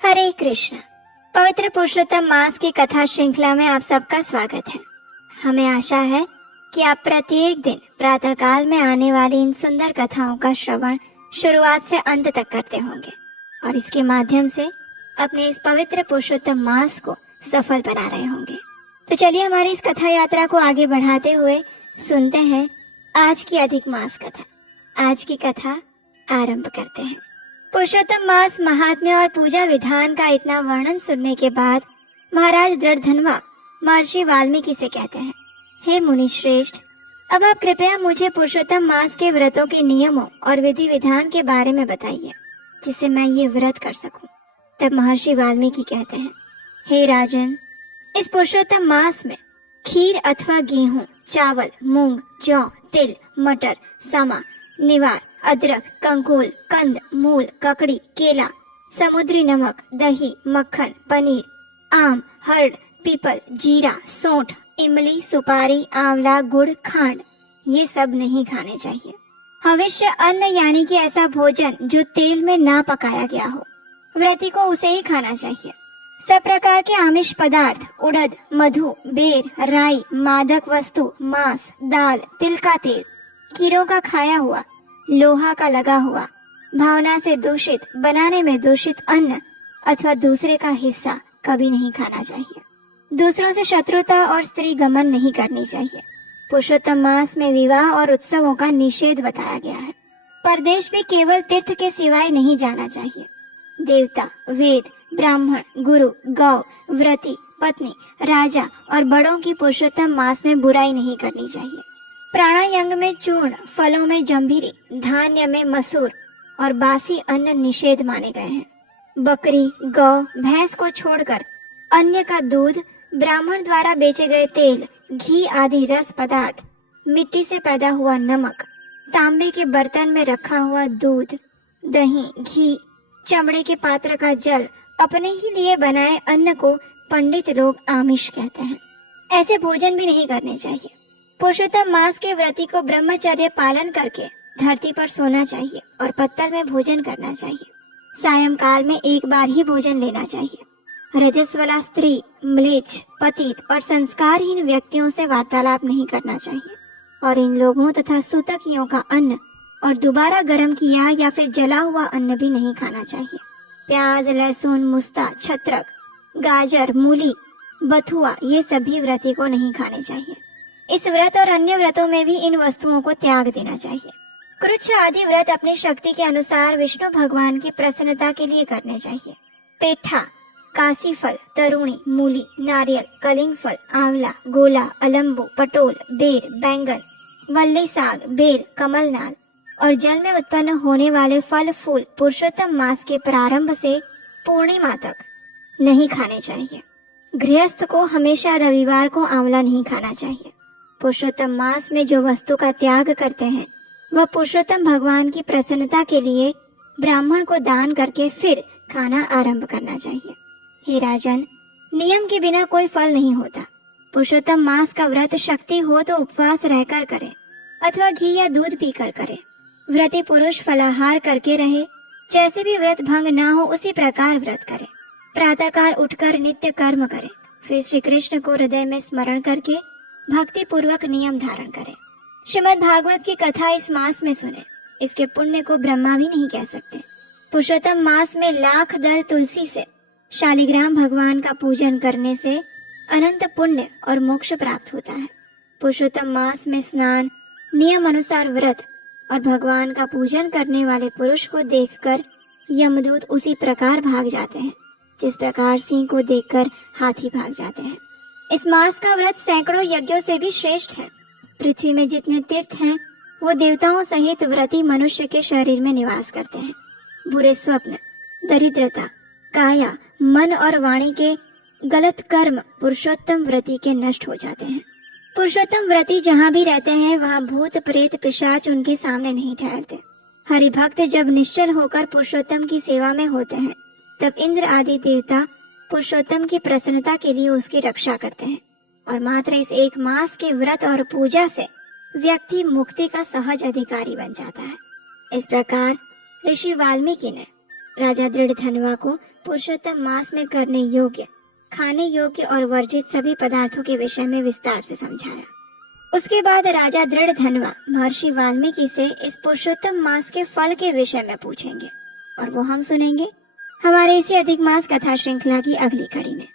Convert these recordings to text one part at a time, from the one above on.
हरे कृष्ण। पवित्र पुरुषोत्तम मास की कथा श्रृंखला में आप सबका स्वागत है। हमें आशा है कि आप प्रत्येक दिन प्रातः काल में आने वाली इन सुंदर कथाओं का श्रवण शुरुआत से अंत तक करते होंगे और इसके माध्यम से अपने इस पवित्र पुरुषोत्तम मास को सफल बना रहे होंगे। तो चलिए हमारी इस कथा यात्रा को आगे बढ़ाते हुए सुनते हैं आज की अधिक मास कथा। आज की कथा आरंभ करते हैं। पुरुषोत्तम मास महात्म्य और पूजा विधान का इतना वर्णन सुनने के बाद महाराज दृढ़धनवा महर्षि वाल्मीकि से कहते हैं, हे मुनि श्रेष्ठ, अब आप कृपया मुझे पुरुषोत्तम मास के व्रतों के नियमों और विधि विधान के बारे में बताइए, जिससे मैं ये व्रत कर सकूं। तब महर्षि वाल्मीकि कहते हैं, हे राजन, इस पुरुषोत्तम मास में खीर अथवा गेहूं, चावल, मूंग, जौ, तिल, मटर, समा, निवार, अदरक, कंकुल, कंद, मूल, ककड़ी, केला, समुद्री नमक, दही, मक्खन, पनीर, आम, हर्ड, पीपल, जीरा, सौंठ, इमली, सुपारी, आंवला, गुड़, खांड, ये सब नहीं खाने चाहिए। हविष्य अन्न यानी कि ऐसा भोजन जो तेल में ना पकाया गया हो, व्रती को उसे ही खाना चाहिए। सब प्रकार के आमिष पदार्थ, उड़द, मधु, बेर, राई, मादक वस्तु, मांस, दाल, तिल का तेल, कीड़ों का खाया हुआ, लोहा का लगा हुआ, भावना से दूषित, बनाने में दूषित अन्न अथवा दूसरे का हिस्सा कभी नहीं खाना चाहिए। दूसरों से शत्रुता और स्त्री गमन नहीं करनी चाहिए। पुरुषोत्तम मास में विवाह और उत्सवों का निषेध बताया गया है। परदेश भी केवल तीर्थ के सिवाय नहीं जाना चाहिए। देवता, वेद, ब्राह्मण, गुरु, गौ, व्रती, पत्नी, राजा और बड़ों की पुरुषोत्तम मास में बुराई नहीं करनी चाहिए। प्राणायंग में चूर्ण, फलों में जंभीरी, धान्य में मसूर और बासी अन्न निषेध माने गए हैं। बकरी, गौ, भैंस को छोड़कर अन्य का दूध, ब्राह्मण द्वारा बेचे गए तेल, घी आदि रस पदार्थ, मिट्टी से पैदा हुआ नमक, तांबे के बर्तन में रखा हुआ दूध, दही, घी, चमड़े के पात्र का जल, अपने ही लिए बनाए अन्न को पंडित लोग आमिष कहते हैं। ऐसे भोजन भी नहीं करने चाहिए। पुरुषोत्तम मास के व्रती को ब्रह्मचर्य पालन करके धरती पर सोना चाहिए और पत्तल में भोजन करना चाहिए। सायंकाल में एक बार ही भोजन लेना चाहिए। रजस्वला स्त्री, म्लेच्छ, पतित और संस्कारहीन व्यक्तियों से वार्तालाप नहीं करना चाहिए और इन लोगों तथा सूतकियों का अन्न और दोबारा गर्म किया या फिर जला हुआ अन्न भी नहीं खाना चाहिए। प्याज, लहसुन, मुस्ता, छत्रक, गाजर, मूली, बथुआ, ये सभी व्रती को नहीं खाने चाहिए। इस व्रत और अन्य व्रतों में भी इन वस्तुओं को त्याग देना चाहिए। कृच्छ आदि व्रत अपनी शक्ति के अनुसार विष्णु भगवान की प्रसन्नता के लिए करने चाहिए। पेठा, कासी फल, तरुणी, मूली, नारियल, कलिंग फल, आंवला, गोला, अलम्बू, पटोल, बेर, बैंगन, वल्ली साग, बेल, कमलनाल और जल में उत्पन्न होने वाले फल फूल पुरुषोत्तम मास के प्रारंभ से पूर्णिमा तक नहीं खाने चाहिए। गृहस्थ को हमेशा रविवार को आंवला नहीं खाना चाहिए। पुरुषोत्तम मास में जो वस्तु का त्याग करते हैं वह पुरुषोत्तम भगवान की प्रसन्नता के लिए ब्राह्मण को दान करके फिर खाना आरंभ करना चाहिए। हे राजन, नियम के बिना कोई फल नहीं होता। पुरुषोत्तम मास का व्रत शक्ति हो तो उपवास रहकर करे अथवा घी या दूध पीकर करे। व्रती पुरुष फलाहार करके रहे, जैसे भी व्रत भंग ना हो उसी प्रकार व्रत करे। प्रातःकाल उठकर नित्य कर्म करे, फिर श्री कृष्ण को हृदय में स्मरण करके भक्ति पूर्वक नियम धारण करे। श्रीमद् भागवत की कथा इस मास में सुने, इसके पुण्य को ब्रह्मा भी नहीं कह सकते। पुरुषोत्तम मास में लाख दल तुलसी से शालिग्राम भगवान का पूजन करने से अनंत पुण्य और मोक्ष प्राप्त होता है। पुरुषोत्तम मास में स्नान, नियम अनुसार व्रत और भगवान का पूजन करने वाले पुरुष को देखकर यमदूत उसी प्रकार भाग जाते हैं जिस प्रकार सिंह को देखकर हाथी भाग जाते हैं। इस मास का व्रत सैकड़ों यज्ञों से भी श्रेष्ठ है। पृथ्वी में जितने तीर्थ हैं वो देवताओं सहित व्रती मनुष्य के शरीर में निवास करते हैं। बुरे स्वप्न, दरिद्रता, काया, मन और वाणी के गलत कर्म पुरुषोत्तम व्रती के नष्ट हो जाते हैं। पुरुषोत्तम व्रती जहाँ भी रहते हैं वहाँ भूत प्रेत पिशाच उनके सामने नहीं ठहरते। हरिभक्त जब निश्चल होकर पुरुषोत्तम की सेवा में होते हैं तब इंद्र आदि देवता पुरुषोत्तम की प्रसन्नता के लिए उसकी रक्षा करते हैं और मात्र इस एक मास के व्रत और पूजा से व्यक्ति मुक्ति का सहज अधिकारी बन जाता है। इस प्रकार ऋषि वाल्मीकि ने राजा दृढ़धनवा को पुरुषोत्तम मास में करने योग्य, खाने योग्य और वर्जित सभी पदार्थों के विषय में विस्तार से समझाया। उसके बाद राजा दृढ़धनवा महर्षि वाल्मीकि से इस पुरुषोत्तम मास के फल के विषय में पूछेंगे और वो हम सुनेंगे हमारे इसी अधिक मास कथा श्रृंखला की अगली कड़ी में।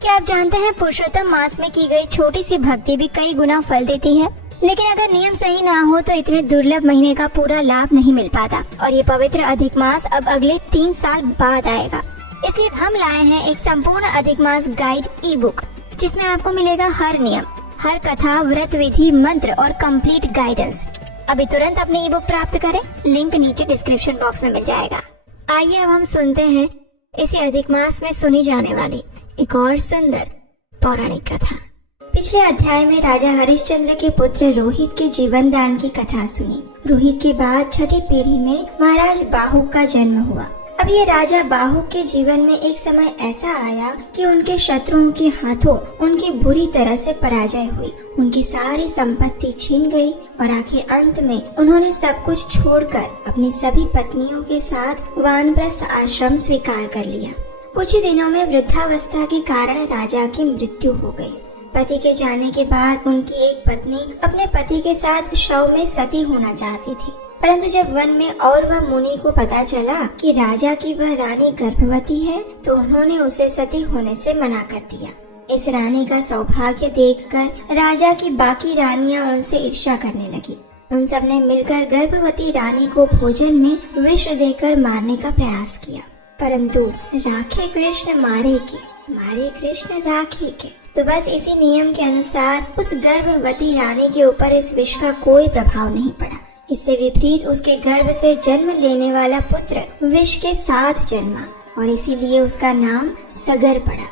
क्या आप जानते हैं पुरुषोत्तम मास में की गई छोटी सी भक्ति भी कई गुना फल देती है, लेकिन अगर नियम सही ना हो तो इतने दुर्लभ महीने का पूरा लाभ नहीं मिल पाता। और ये पवित्र अधिक मास अब अगले 3 साल बाद आएगा, इसलिए हम लाए हैं एक संपूर्ण अधिक मास गाइड ई बुक, जिसमें आपको मिलेगा हर नियम, हर कथा, व्रत विधि, मंत्र और कंप्लीट गाइडेंस। अभी तुरंत अपनी ई बुक प्राप्त करें, लिंक नीचे डिस्क्रिप्शन बॉक्स में मिल जाएगा। आइए अब हम सुनते हैं इसी अधिक मास में सुनी जाने वाली एक और सुंदर पौराणिक कथा। पिछले अध्याय में राजा हरिश्चंद्र के पुत्र रोहित के जीवन दान की कथा सुनी। रोहित के बाद छठी पीढ़ी में महाराज बाहुक का जन्म हुआ। अब ये राजा बाहुक के जीवन में एक समय ऐसा आया कि उनके शत्रुओं के हाथों उनकी बुरी तरह से पराजय हुई। उनकी सारी संपत्ति छीन गई और आखिर अंत में उन्होंने सब कुछ छोड़कर अपनी सभी पत्नियों के साथ वानप्रस्थ आश्रम स्वीकार कर लिया। कुछ ही दिनों में वृद्धावस्था के कारण राजा की मृत्यु हो गई। पति के जाने के बाद उनकी एक पत्नी अपने पति के साथ शव में सती होना चाहती थी, परंतु जब वन में और वह मुनि को पता चला कि राजा की वह रानी गर्भवती है तो उन्होंने उसे सती होने से मना कर दिया। इस रानी का सौभाग्य देखकर राजा की बाकी रानियां उनसे ईर्ष्या करने लगी। उन सब ने मिलकर गर्भवती रानी को भोजन में विष देकर मारने का प्रयास किया, परंतु राखे कृष्ण मारे कृष्ण राखे के। तो बस इसी नियम के अनुसार उस गर्भवती रानी के ऊपर इस विष का कोई प्रभाव नहीं पड़ा। इससे विपरीत उसके गर्भ से जन्म लेने वाला पुत्र विष के साथ जन्मा और इसीलिए उसका नाम सगर पड़ा।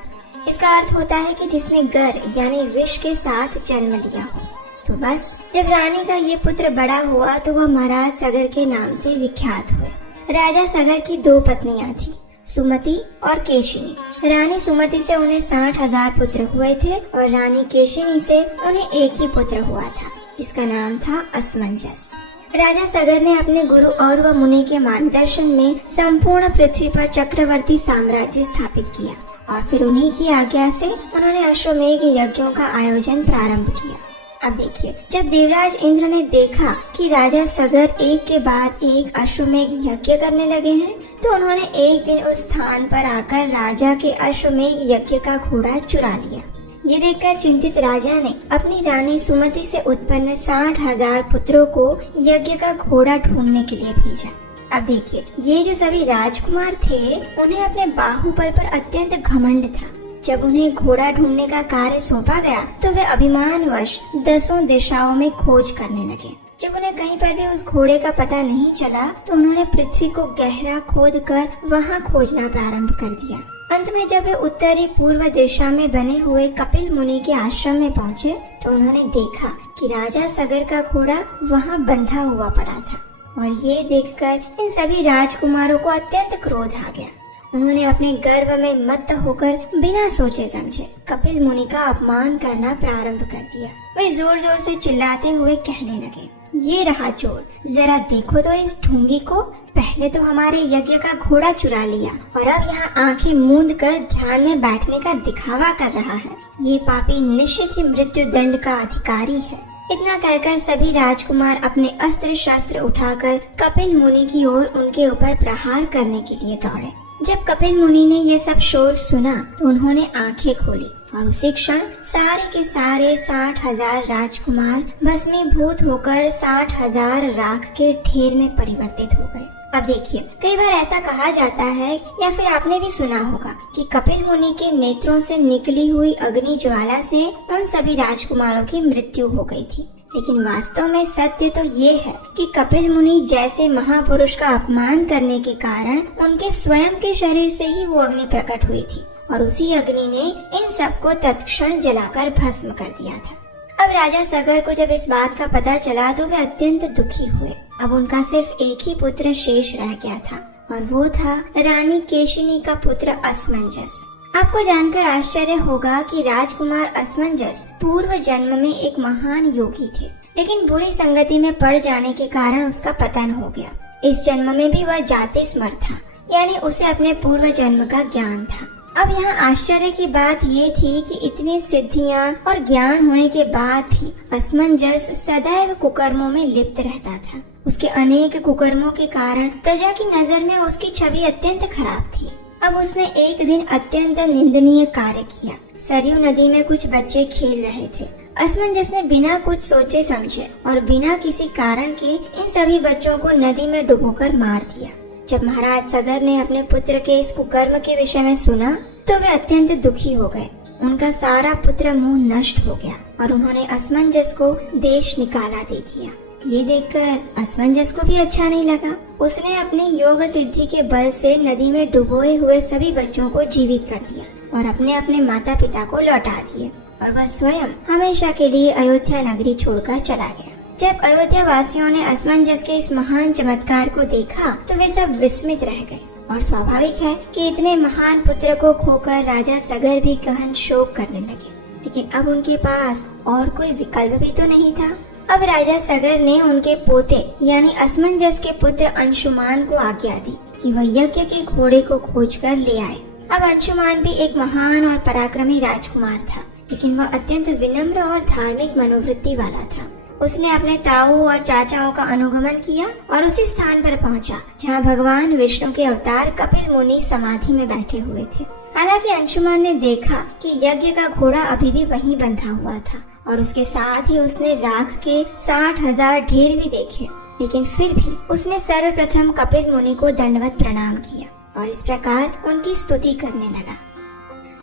इसका अर्थ होता है कि जिसने गर यानी विष के साथ जन्म लिया हो। तो बस जब रानी का ये पुत्र बड़ा हुआ तो वह महाराज सगर के नाम से विख्यात हुए। राजा सगर की 2 पत्नियां थी, सुमति और केशिनी। रानी सुमति से उन्हें 60,000 पुत्र हुए थे और रानी केशिनी से उन्हें एक ही पुत्र हुआ था, जिसका नाम था असमंजस। राजा सगर ने अपने गुरु और व मुनि के मार्गदर्शन में संपूर्ण पृथ्वी पर चक्रवर्ती साम्राज्य स्थापित किया और फिर उन्हीं की आज्ञा से उन्होंने अश्वमेघ यज्ञों का आयोजन प्रारंभ किया। अब देखिए, जब देवराज इंद्र ने देखा कि राजा सगर एक के बाद एक अश्वमेघ यज्ञ करने लगे हैं, तो उन्होंने एक दिन उस स्थान पर आकर राजा के अश्वमेघ यज्ञ का घोड़ा चुरा लिया। ये देखकर चिंतित राजा ने अपनी रानी सुमति से उत्पन्न 60,000 पुत्रों को यज्ञ का घोड़ा ढूंढने के लिए भेजा। अब देखिए, ये जो सभी राजकुमार थे उन्हें अपने बाहुबल पर अत्यंत घमंड था। जब उन्हें घोड़ा ढूंढने का कार्य सौंपा गया तो वे अभिमानवश 10 दिशाओं में खोज करने लगे। जब उन्हें कहीं पर भी उस घोड़े का पता नहीं चला तो उन्होंने पृथ्वी को गहरा खोदकर वहां खोजना प्रारंभ कर दिया। अंत में जब वे उत्तरी पूर्व दिशा में बने हुए कपिल मुनि के आश्रम में पहुँचे तो उन्होंने देखा कि राजा सगर का घोड़ा वहाँ बंधा हुआ पड़ा था और ये देखकर इन सभी राजकुमारों को अत्यंत क्रोध आ गया। उन्होंने अपने गर्व में मत्त होकर बिना सोचे समझे कपिल मुनि का अपमान करना प्रारंभ कर दिया। वे जोर जोर से चिल्लाते हुए कहने लगे, ये रहा चोर, जरा देखो तो इस ढोंगी को। पहले तो हमारे यज्ञ का घोड़ा चुरा लिया और अब यहाँ आंखें मूंद कर ध्यान में बैठने का दिखावा कर रहा है। ये पापी निश्चित ही मृत्यु दंड का अधिकारी है। इतना कहकर सभी राजकुमार अपने अस्त्र शस्त्र उठाकर कपिल मुनि की ओर उनके ऊपर प्रहार करने के लिए दौड़े। जब कपिल मुनि ने ये सब शोर सुना तो उन्होंने आंखें खोली और उसी क्षण सारे के सारे 60,000 राजकुमार भस्मीभूत होकर 60,000 राख के ढेर में परिवर्तित हो गए। अब देखिए, कई बार ऐसा कहा जाता है या फिर आपने भी सुना होगा कि कपिल मुनि के नेत्रों से निकली हुई अग्नि ज्वाला से उन सभी राजकुमारों की मृत्यु हो गई थी। लेकिन वास्तव में सत्य तो ये है कि कपिल मुनि जैसे महापुरुष का अपमान करने के कारण उनके स्वयं के शरीर से ही वो अग्नि प्रकट हुई थी और उसी अग्नि ने इन सबको तत्क्षण जलाकर भस्म कर दिया था। अब राजा सगर को जब इस बात का पता चला तो वे अत्यंत दुखी हुए। अब उनका सिर्फ एक ही पुत्र शेष रह गया था और वो था रानी केशिनी का पुत्र असमंजस। आपको जानकर आश्चर्य होगा कि राजकुमार असमंजस पूर्व जन्म में एक महान योगी थे, लेकिन बुरी संगति में पड़ जाने के कारण उसका पतन हो गया। इस जन्म में भी वह जाति स्मर था, यानी उसे अपने पूर्व जन्म का ज्ञान था। अब यहाँ आश्चर्य की बात ये थी कि इतनी सिद्धियाँ और ज्ञान होने के बाद भी असमंजस सदैव कुकर्मों में लिप्त रहता था। उसके अनेक कुकर्मों के कारण प्रजा की नजर में उसकी छवि अत्यंत खराब थी। अब उसने एक दिन अत्यंत निंदनीय कार्य किया। सरयू नदी में कुछ बच्चे खेल रहे थे। असमंजस ने बिना कुछ सोचे समझे और बिना किसी कारण के इन सभी बच्चों को नदी में डुबोकर मार दिया। जब महाराज सगर ने अपने पुत्र के इस कुकर्म के विषय में सुना तो वे अत्यंत दुखी हो गए। उनका सारा पुत्र मुंह नष्ट हो गया और उन्होंने असमंजस को देश निकाला दे दिया। ये देखकर असमंजस को भी अच्छा नहीं लगा। उसने अपनी योग सिद्धि के बल से नदी में डुबोए हुए सभी बच्चों को जीवित कर दिया और अपने अपने माता पिता को लौटा दिए और वह स्वयं हमेशा के लिए अयोध्या नगरी छोड़कर चला गया। जब अयोध्या वासियों ने असमंजस के इस महान चमत्कार को देखा तो वे सब विस्मित रह गए और स्वाभाविक है कि इतने महान पुत्र को खोकर राजा सगर भी गहन शोक करने लगे। लेकिन अब उनके पास और कोई विकल्प भी तो नहीं था। अब राजा सगर ने उनके पोते यानी असमंजस के पुत्र अंशुमान को आज्ञा दी कि वह यज्ञ के घोड़े को खोजकर ले आए। अब अंशुमान भी एक महान और पराक्रमी राजकुमार था, लेकिन वह अत्यंत विनम्र और धार्मिक मनोवृत्ति वाला था। उसने अपने ताऊ और चाचाओं का अनुगमन किया और उसी स्थान पर पहुंचा जहां भगवान विष्णु के अवतार कपिल मुनि समाधि में बैठे हुए थे। हालांकि अंशुमान ने देखा कि यज्ञ का घोड़ा अभी भी वहीं बंधा हुआ था और उसके साथ ही उसने राख के 60,000 ढेर भी देखे, लेकिन फिर भी उसने सर्वप्रथम कपिल मुनि को दंडवत प्रणाम किया और इस प्रकार उनकी स्तुति करने लगा।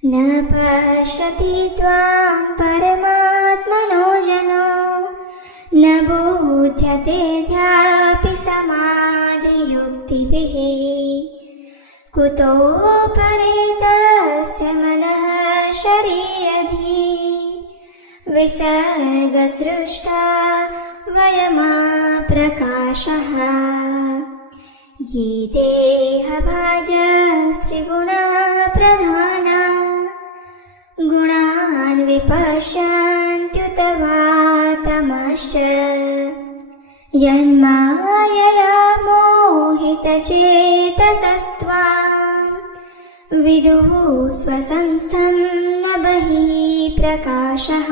न पश्यति त्वां परमात्मनो जनो न बोध्यते ध्यापि समाधि युक्तिभिः कुतो परेतस्य मनः शरीरधि विसर्गसृष्टा वयमा प्रकाशः ये देहभाजस्त्रिगुणा प्रधाना गुणान् विपश्यन्त्युत वा तमश्च यन्मायया मोहितचेतसस्त्वां विदुः स्वसंस्थं न बहिः प्रकाशः।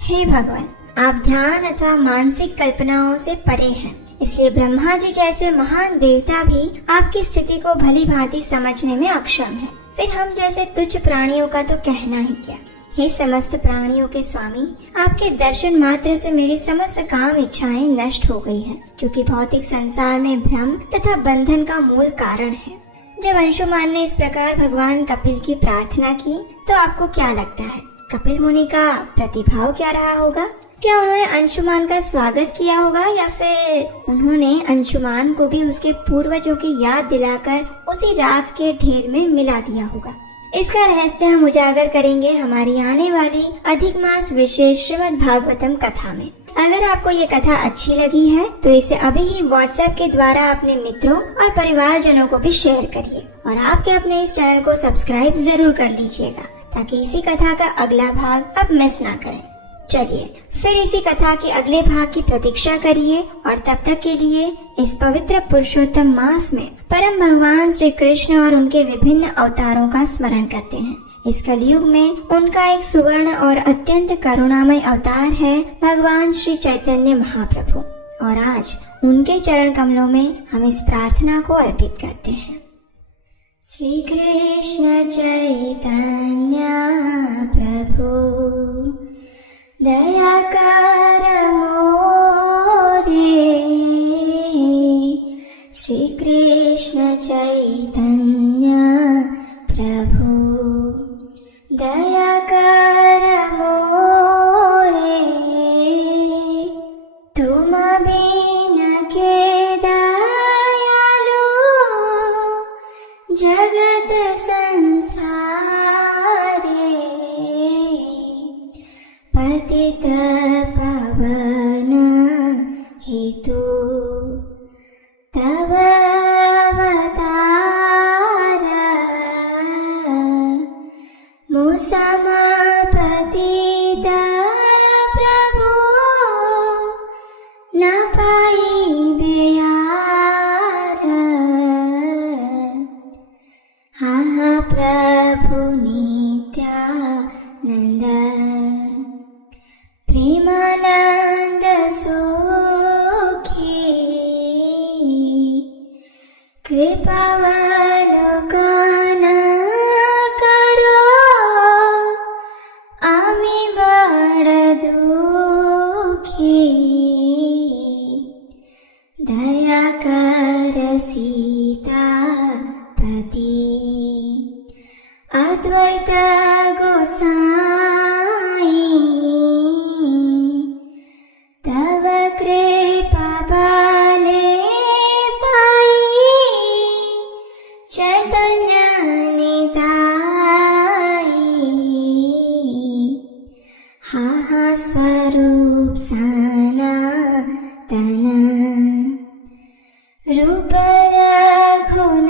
हे भगवान, आप ध्यान अथवा मानसिक कल्पनाओं से परे हैं, इसलिए ब्रह्मा जी जैसे महान देवता भी आपकी स्थिति को भली भांति समझने में अक्षम है। फिर हम जैसे तुच्छ प्राणियों का तो कहना ही क्या। हे समस्त प्राणियों के स्वामी, आपके दर्शन मात्र से मेरी समस्त काम इच्छाएं नष्ट हो गई हैं, जो कि भौतिक संसार में भ्रम तथा बंधन का मूल कारण है। जब अंशुमान ने इस प्रकार भगवान कपिल की प्रार्थना की तो आपको क्या लगता है, कपिल मुनि का प्रतिभाव क्या रहा होगा? क्या उन्होंने अंशुमान का स्वागत किया होगा या फिर उन्होंने अंशुमान को भी उसके पूर्वजों की याद दिलाकर उसी राख के ढेर में मिला दिया होगा? इसका रहस्य हम उजागर करेंगे हमारी आने वाली अधिक मास विशेष श्रीमद् भागवतम कथा में। अगर आपको ये कथा अच्छी लगी है तो इसे अभी ही व्हाट्सएप के द्वारा अपने मित्रों और परिवारजनों को भी शेयर करिए और आपके अपने इस चैनल को सब्सक्राइब जरूर कर लीजिएगा ताकि इसी कथा का अगला भाग आप मिस ना करें। चलिए फिर इसी कथा के अगले भाग की प्रतीक्षा करिए और तब तक के लिए इस पवित्र पुरुषोत्तम मास में परम भगवान श्री कृष्ण और उनके विभिन्न अवतारों का स्मरण करते हैं। इस कलयुग में उनका एक सुवर्ण और अत्यंत करुणामय अवतार है भगवान श्री चैतन्य महाप्रभु और आज उनके चरण कमलों में हम इस प्रार्थना को अर्पित करते हैं। श्री कृष्ण चैतन्य प्रभु दया कर मोरे, श्री कृष्ण चैतन्य प्रभु दया कर मोरे, तुम बिन के दयालु जगत संसारे, पतित पावन हेतु तव अवतार, मुसमा पतित प्रभु न पाइबे यार, हा प्रभु नित्यानंद प्रेमानंद सुखी कृपावलोकन करो आमी बड़ दुखी दया कर सीतापति अद्वैत गोसाई तव कृपा बले पाई चैतन्य निताई हा स्वरूप सनातन रूप रघुनाथ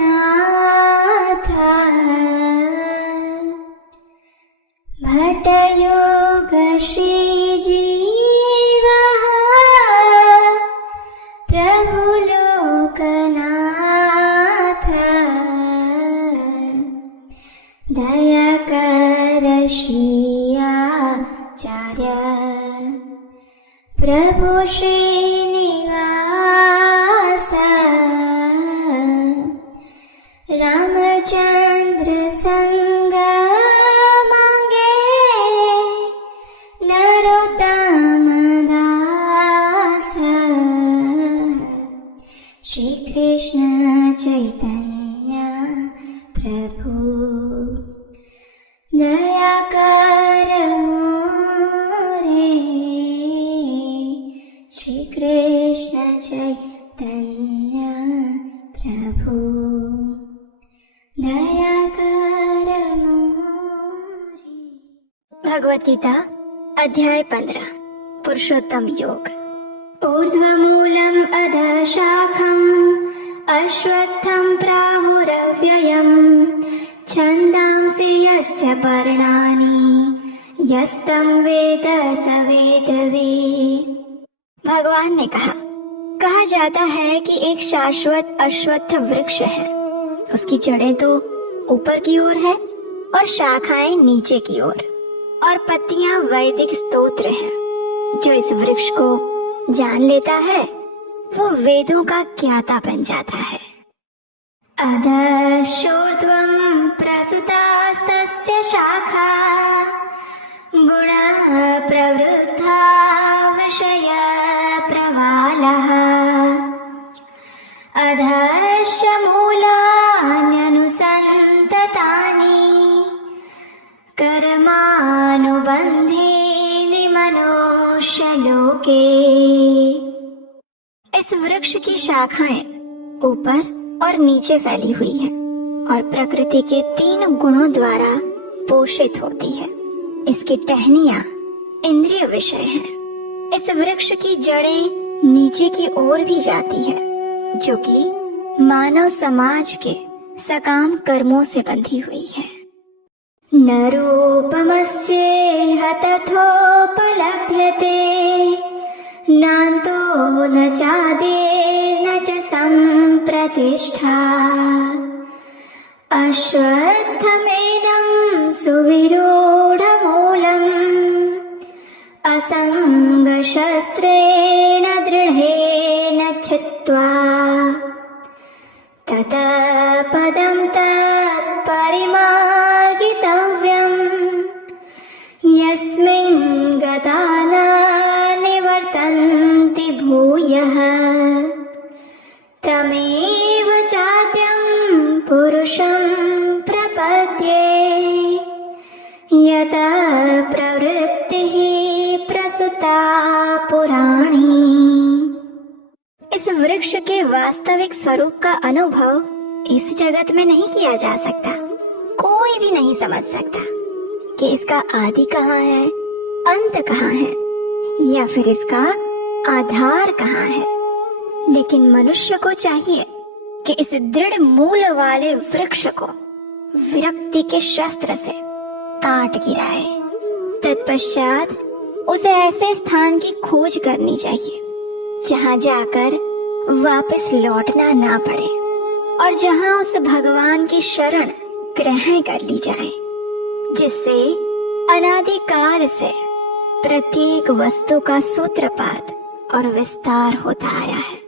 भट्टयोग श्रीजीव प्रभु लोकनाथ दया कर श्रीयाचार्य प्रभु श्रीनिवास रामचंद्र संग मांगे नरोत्तम दास श्री कृष्ण चैतन्य प्रभु दया कर मोरे श्री कृष्ण चैतन्य प्रभु दया कर मोरे। भगवत गीता अध्याय 15 पुरुषोत्तम योग। ऊर्ध्वमूलम् अधः शाखम् अश्वत्थं प्राहुरव्ययम् छन्दांसि यस्य पर्णानि यस्तं वेद स वेदवित्। भगवान ने कहा जाता है कि एक शाश्वत अश्वत्थ वृक्ष है। उसकी जड़ें तो ऊपर की ओर है और शाखाएं नीचे की ओर, और पत्तियां वैदिक स्तोत्र हैं। जो इस वृक्ष को जान लेता है वो वेदों का ज्ञाता बन जाता है। अधश्चोर्ध्वं प्रसुतास्तस्य शाखा गुणः प्रवृद्धा विषय प्रवालः अधश्च मूलान्यनुसन्ततानि कर्मानुबन्धीनि मनुष्यलोके। इस वृक्ष की शाखाएं ऊपर और नीचे फैली हुई है और प्रकृति के 3 गुणों द्वारा पोषित होती है। इसकी टहनियां इंद्रिय विषय हैं। इस वृक्ष की जड़ें नीचे की ओर भी जाती है, जो कि मानव समाज के सकाम कर्मों से बंधी हुई है। न रूपमस्येह तथोपलभ्यते नान्तो न चादिर्न च सम्प्रतिष्ठा अश्वत्थमेनं सुविरूढमूलम् असङ्गशस्त्रेण दृढेन छित्त्वा ततः पदं तत्परिमार्गितव्यम् यस्मिन् गता न निवर्तन्ति भूयः तमेव चाद्यं पुरुषं प्रपद्ये यतः प्रवृत्तिः प्रसुता पुराणी। इस वृक्ष के वास्तविक स्वरूप का अनुभव इस जगत में नहीं किया जा सकता। कोई भी नहीं समझ सकता कि इसका आदि कहाँ है, अंत कहाँ है, या फिर इसका आधार कहाँ है। लेकिन मनुष्य को चाहिए कि इस दृढ़ मूल वाले वृक्ष को विरक्ति के शस्त्र से काट गिराए। तत्पश्चात उसे ऐसे स्थान की खोज करनी चाहिए जहाँ जाकर वापस लौटना ना पड़े और जहाँ उस भगवान की शरण ग्रहण कर ली जाए, जिससे अनादिकाल से प्रत्येक वस्तु का सूत्रपात और विस्तार होता आया है।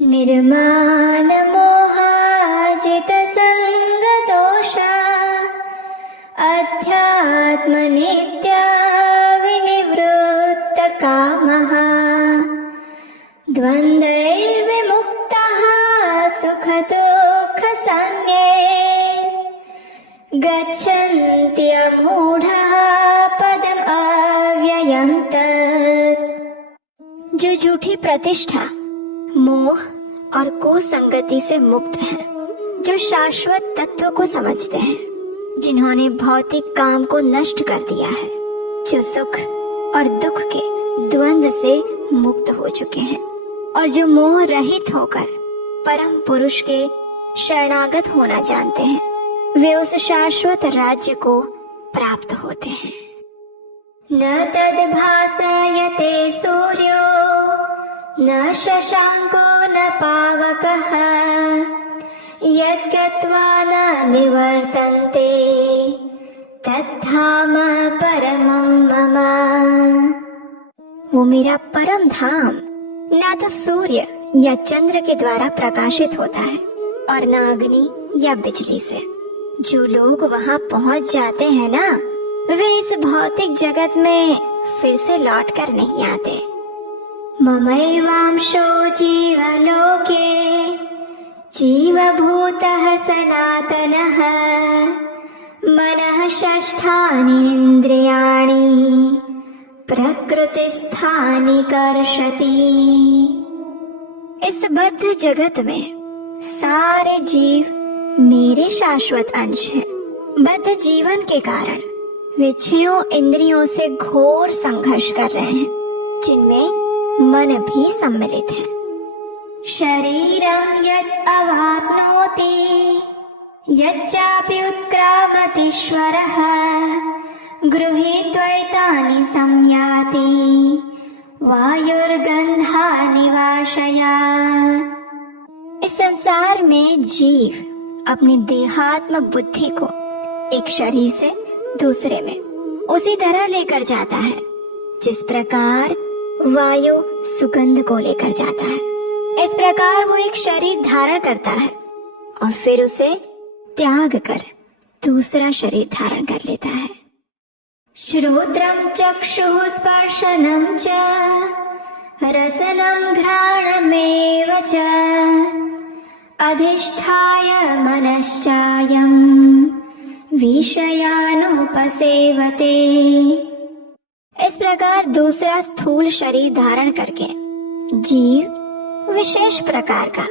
निर्माण मोहाजित संग दोषा अध्यात्म नित्या विनिवृत्त कामः द्वन्द्वैर्विमुक्तः सुख दुःख संज्ञैर् गच्छन्ति अमूढः पदम् अव्ययम् तत्। जो झूठी प्रतिष्ठा, मोह और कुसंगति से मुक्त हैं, जो शाश्वत तत्व को समझते हैं, जिन्होंने भौतिक काम को नष्ट कर दिया है, जो सुख और दुख के द्वंद्व से मुक्त हो चुके हैं और जो मोह रहित होकर परम पुरुष के शरणागत होना जानते हैं, वे उस शाश्वत राज्य को प्राप्त होते हैं। न तद्भासयते सूर्यो न शशांको न पावकः यद्गत्वा न निवर्तन्ते तद्धाम परमं मम। वो मेरा परम धाम ना तो सूर्य या चंद्र के द्वारा प्रकाशित होता है और न अग्नि या बिजली से। जो लोग वहाँ पहुँच जाते हैं ना, वे इस भौतिक जगत में फिर से लौट कर नहीं आते। ममैवांशो जीवलोके जीवभूतः सनातनः मनः षष्ठानि इन्द्रियाणि प्रकृतिस्थानि कर्षति। इस बद्ध जगत में सारे जीव मेरे शाश्वत अंश हैं। बद्ध जीवन के कारण वे छयों इंद्रियों से घोर संघर्ष कर रहे हैं, जिनमें मन भी सम्मिलित है। शरीरं यत् अवाप्नोति यच्चापि उत्क्रामतीश्वरः गृहीत्वैतानि संयाति वायुर्गन्धानि वाशयात्। इस संसार में जीव अपनी देहात्म बुद्धि को एक शरीर से दूसरे में उसी तरह लेकर जाता है जिस प्रकार वायु सुगंध को लेकर जाता है। इस प्रकार वो एक शरीर धारण करता है और फिर उसे त्याग कर दूसरा शरीर धारण कर लेता है। श्रोत्रं चक्षुः स्पर्शनं च रसनं घ्राणमेव च अधिष्ठाय मनश्चायं विषयानुपसेवते। इस प्रकार दूसरा स्थूल शरीर धारण करके जीव विशेष प्रकार का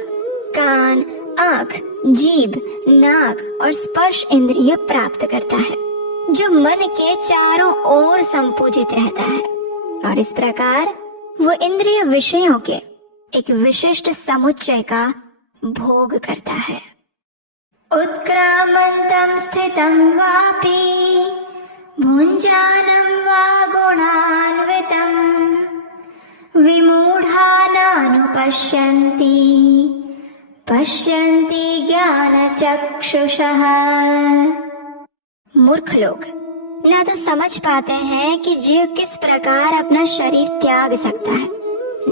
कान, आँख, जीभ, नाक और स्पर्श इंद्रिय प्राप्त करता है, जो मन के चारों ओर संपूजित रहता है, और इस प्रकार वो इंद्रिय विषयों के एक विशिष्ट समुच्चय का भोग करता है। उत्क्रामन्तं स्थितं वापि भुञ्जानं वा गुणान्वितं विमूढानानुपश्यन्ति पश्यन्ति ज्ञानचक्षुषः। मूर्ख लोग ना तो समझ पाते हैं कि जीव किस प्रकार अपना शरीर त्याग सकता है,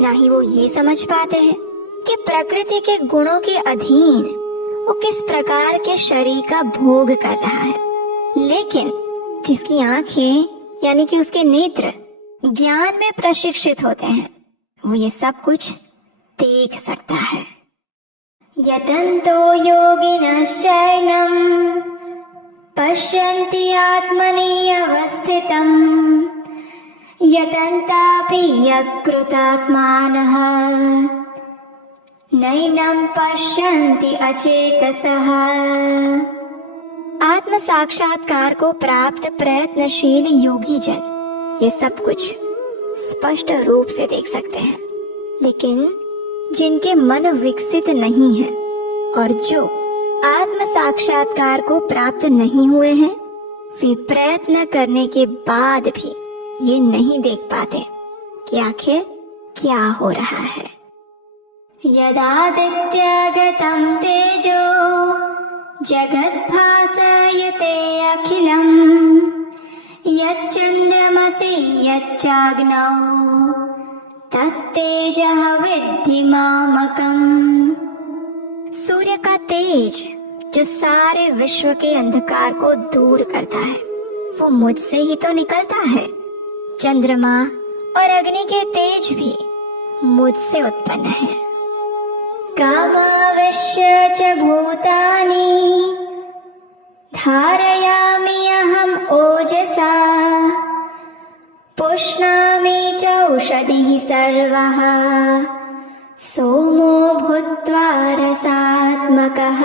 ना ही वो ये समझ पाते हैं कि प्रकृति के गुणों के अधीन वो किस प्रकार के शरीर का भोग कर रहा है। लेकिन जिसकी आंखें यानी कि उसके नेत्र ज्ञान में प्रशिक्षित होते हैं, वो ये सब कुछ देख सकता है। यतन्तो योगिनश्चैनं पश्यन्ति आत्मनि अवस्थितं यतन्तापि यकृतात्मानः नैनं पश्यन्ति अचेतसः। आत्म साक्षात्कार को प्राप्त प्रयत्नशील योगी जन ये सब कुछ स्पष्ट रूप से देख सकते हैं, लेकिन जिनके मन विकसित नहीं है और जो आत्म साक्षात्कार को प्राप्त नहीं हुए हैं, वे प्रयत्न करने के बाद भी ये नहीं देख पाते कि आखिर क्या हो रहा है। यदादित्यगतं तेजो जगद्भासयते अखिलम् यच्चन्द्रमसि यच्चाग्नौ तत्तेजः विद्धि मामकम्। सूर्य का तेज जो सारे विश्व के अंधकार को दूर करता है वो मुझसे ही तो निकलता है। चंद्रमा और अग्नि के तेज भी मुझसे उत्पन्न है। कामाविश्य च भूतानि धारयामि अहम् ओजसा पुष्णामि च औषधिः सर्वः सोमो भूत्वा रसात्मकः।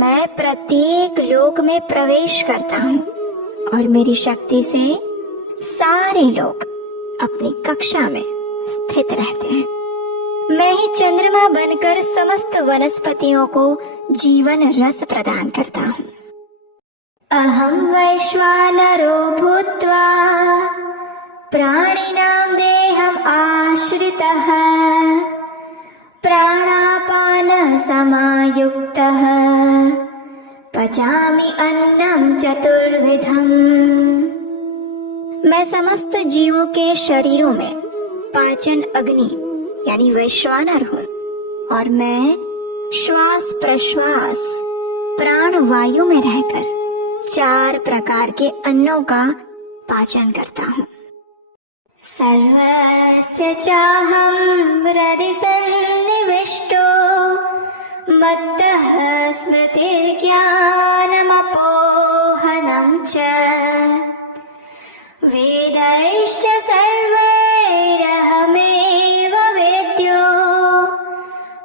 मैं प्रत्येक लोक में प्रवेश करता हूँ और मेरी शक्ति से सारे लोग अपनी कक्षा में स्थित रहते हैं। मैं ही चंद्रमा बनकर समस्त वनस्पतियों को जीवन रस प्रदान करता हूँ। अहं वैश्वानरो भूत्वा प्राणिनां देहम् आश्रितः प्राणापान समायुक्तः पचामि अन्नं चतुर्विधम्। मैं समस्त जीवों के शरीरों में पाचन अग्नि यानी वैश्वानर हूँ और मैं श्वास प्रश्वास प्राण वायु में रहकर 4 प्रकार के अन्नों का पाचन करता हूँ। सर्वस्य चाहं हृदि सन्निविष्टो मत्तः स्मृतिर्ज्ञानमपोहनं च वेदैश्च सर्वैरहमेव वेद्यो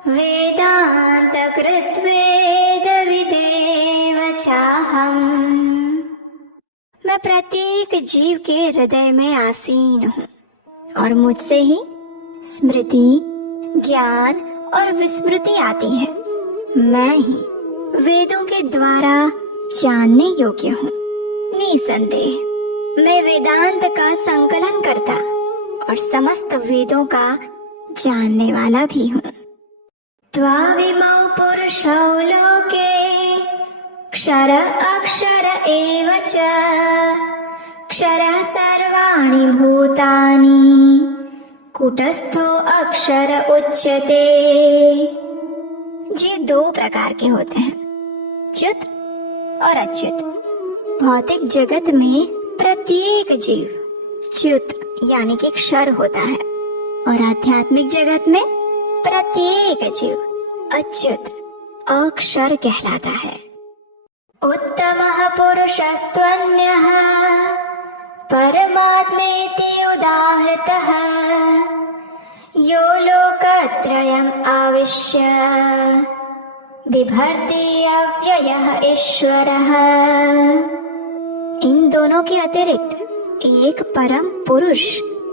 वेदान्तकृद्वेदविदेव चाहम्। मैं प्रत्येक जीव के हृदय में आसीन हूँ और मुझसे ही स्मृति ज्ञान और विस्मृति आती है। मैं ही वेदों के द्वारा जानने योग्य हूँ। निसंदेह मैं वेदांत का संकलन करता और समस्त वेदों का जानने वाला भी हूँ। द्वाविमौ पुरुषौ लोके क्षर अक्षर एव च क्षरः सर्वाणि भूतानि कूटस्थो अक्षर उच्यते। जीव 2 प्रकार के होते हैं, च्युत और अच्युत। भौतिक जगत में प्रत्येक जीव च्युत यानी कि क्षर होता है और आध्यात्मिक जगत में प्रत्येक जीव अच्युत अक्षर कहलाता है। उत्तमः पुरुषस्त्वन्यः परमात्मेति उदाहृतः यो लोकत्रयम् आविश्य बिभर्ति अव्ययः ईश्वरः। इन दोनों के अतिरिक्त एक परम पुरुष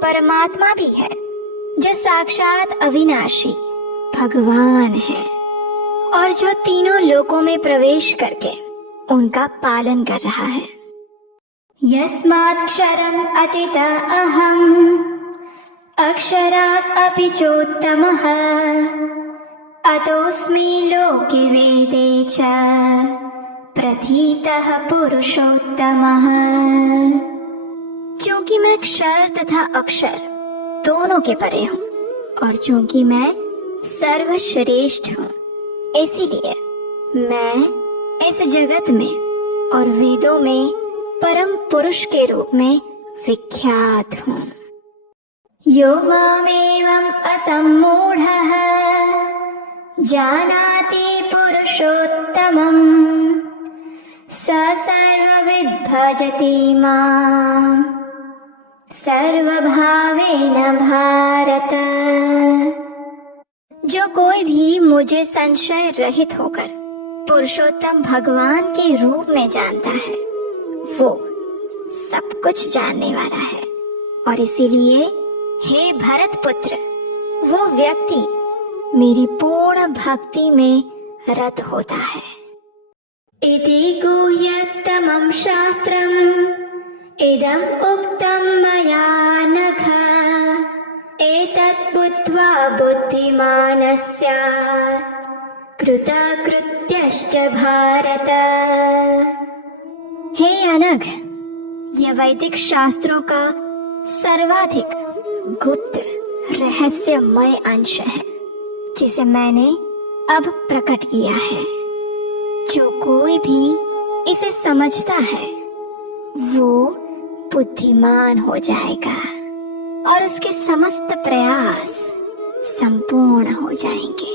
परमात्मा भी है जो साक्षात अविनाशी भगवान है और जो तीनों लोकों में प्रवेश करके उनका पालन कर रहा है। यस्मात्क्षरम् अतितः अहम् अक्षरात् अपि चोत्तमः अतोऽस्मि लोके वेदे च प्रथितः पुरुषोत्तमः। क्योंकि मैं क्षर तथा अक्षर दोनों के परे हूँ और चूंकि मैं सर्वश्रेष्ठ हूँ इसीलिए मैं इस जगत में और वेदों में परम पुरुष के रूप में विख्यात हूँ। यो मामेवम् असम्मूढः जानाति पुरुषोत्तमम् स सर्वविद् भजति माम् सर्वभावेन भारत। जो कोई भी मुझे संशय रहित होकर पुरुषोत्तम भगवान के रूप में जानता है वो सब कुछ जानने वाला है और इसीलिए हे भरत पुत्र वो व्यक्ति मेरी पूर्ण भक्ति में रत होता है। इति गुह्यतमं शास्त्रम् इदम् उक्तं मया नघ एतत् बुद्ध्वा बुद्धिमान् स्यात् कृतकृत्य सत्यश्च भारत। हे अनघ, यह वैदिक शास्त्रों का सर्वाधिक गुप्त रहस्यमय अंश है जिसे मैंने अब प्रकट किया है। जो कोई भी इसे समझता है वो बुद्धिमान हो जाएगा और उसके समस्त प्रयास संपूर्ण हो जाएंगे।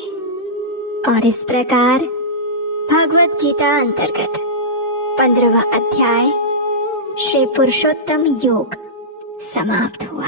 और इस प्रकार भगवत गीता अंतर्गत 15वां अध्याय श्री पुरुषोत्तम योग समाप्त हुआ।